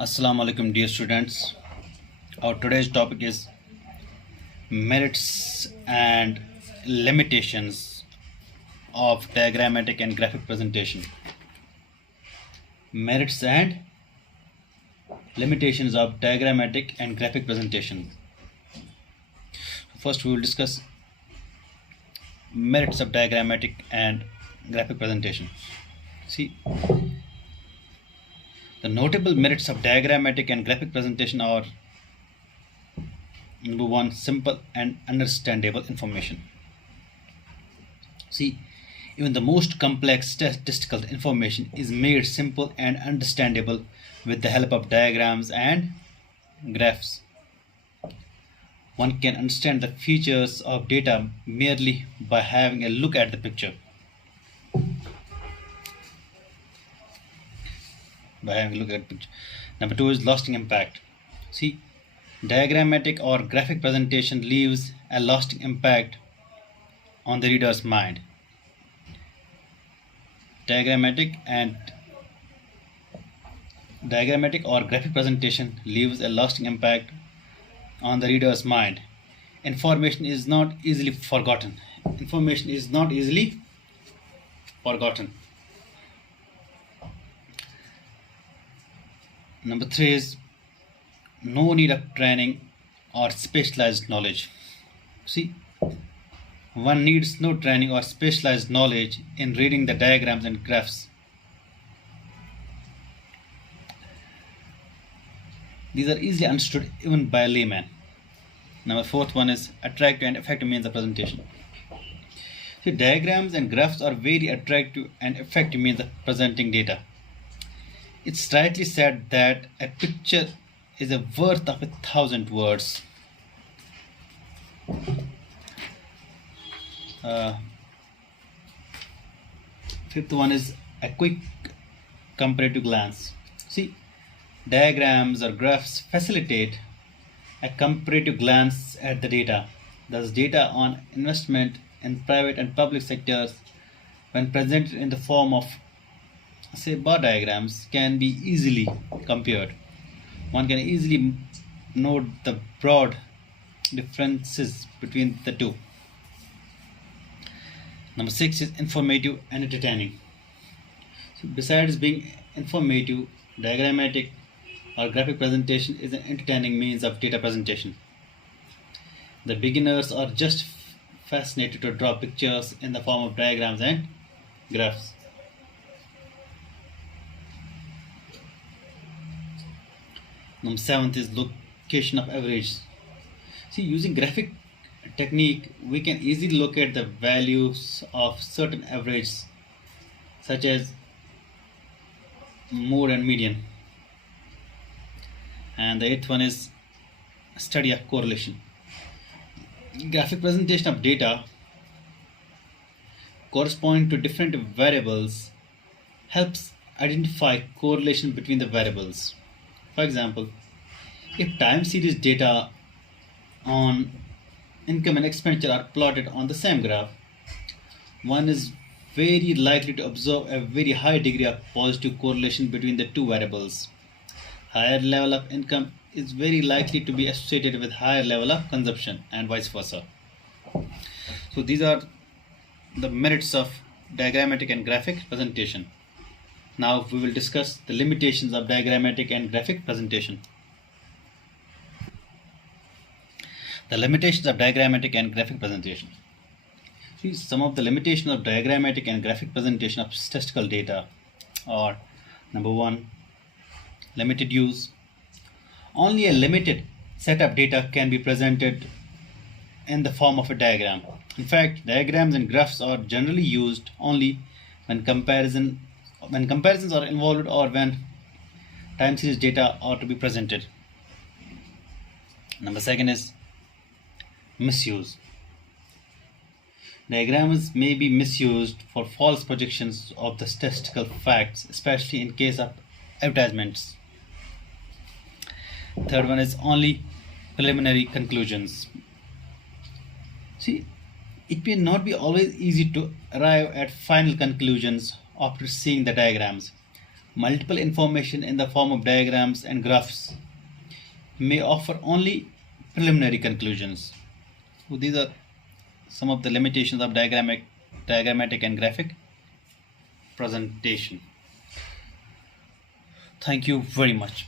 Assalamu alaikum dear students. Our today's topic is merits and limitations of diagrammatic and graphic presentation. Merits and limitations of diagrammatic and graphic presentation. First we will discuss merits of diagrammatic and graphic presentation. See, the notable merits of diagrammatic and graphic presentation are: number one, simple and understandable information. See, even the most complex statistical information is made simple and understandable with the help of diagrams and graphs. One can understand the features of data merely by having a look at the picture. Number two is lasting impact. See, diagrammatic or graphic presentation leaves a lasting impact on the reader's mind. Diagrammatic or graphic presentation leaves a lasting impact on the reader's mind. Information is not easily forgotten. Number three is no need of training or specialized knowledge. See, one needs no training or specialized knowledge in reading the diagrams and graphs. These are easily understood even by a layman. Number fourth one is attractive and effective means of presentation. See, diagrams and graphs are very attractive and effective means of presenting data. It's rightly said that a picture is a worth of 1,000 words. Fifth one is a quick comparative glance. See, diagrams or graphs facilitate a comparative glance at the data. Thus, data on investment in private and public sectors, when presented in the form of, say, bar diagrams, can be easily compared. One can easily note the broad differences between the two. Number six is informative and entertaining. So besides being informative, diagrammatic or graphic presentation is an entertaining means of data presentation. The beginners are just fascinated to draw pictures in the form of diagrams and graphs. Number seventh is location of average. See, using graphic technique, we can easily locate the values of certain averages, such as mode and median. And the eighth one is study of correlation. Graphic presentation of data corresponding to different variables helps identify correlation between the variables. For example, if time series data on income and expenditure are plotted on the same graph, one is very likely to observe a very high degree of positive correlation between the two variables. Higher level of income is very likely to be associated with higher level of consumption and vice versa. So these are the merits of diagrammatic and graphic presentation. Now we will discuss the limitations of diagrammatic and graphic presentation. The limitations of diagrammatic and graphic presentation. See, some of the limitations of diagrammatic and graphic presentation of statistical data are: number one, limited use. Only a limited set of data can be presented in the form of a diagram. In fact, diagrams and graphs are generally used only when comparisons are involved or when time series data are to be presented. Number second is misuse. Diagrams may be misused for false projections of the statistical facts, especially in case of advertisements. Third one is only preliminary conclusions. See, it may not be always easy to arrive at final conclusions after seeing the diagrams. Multiple information in the form of diagrams and graphs may offer only preliminary conclusions. So these are some of the limitations of diagrammatic and graphic presentation. Thank you very much.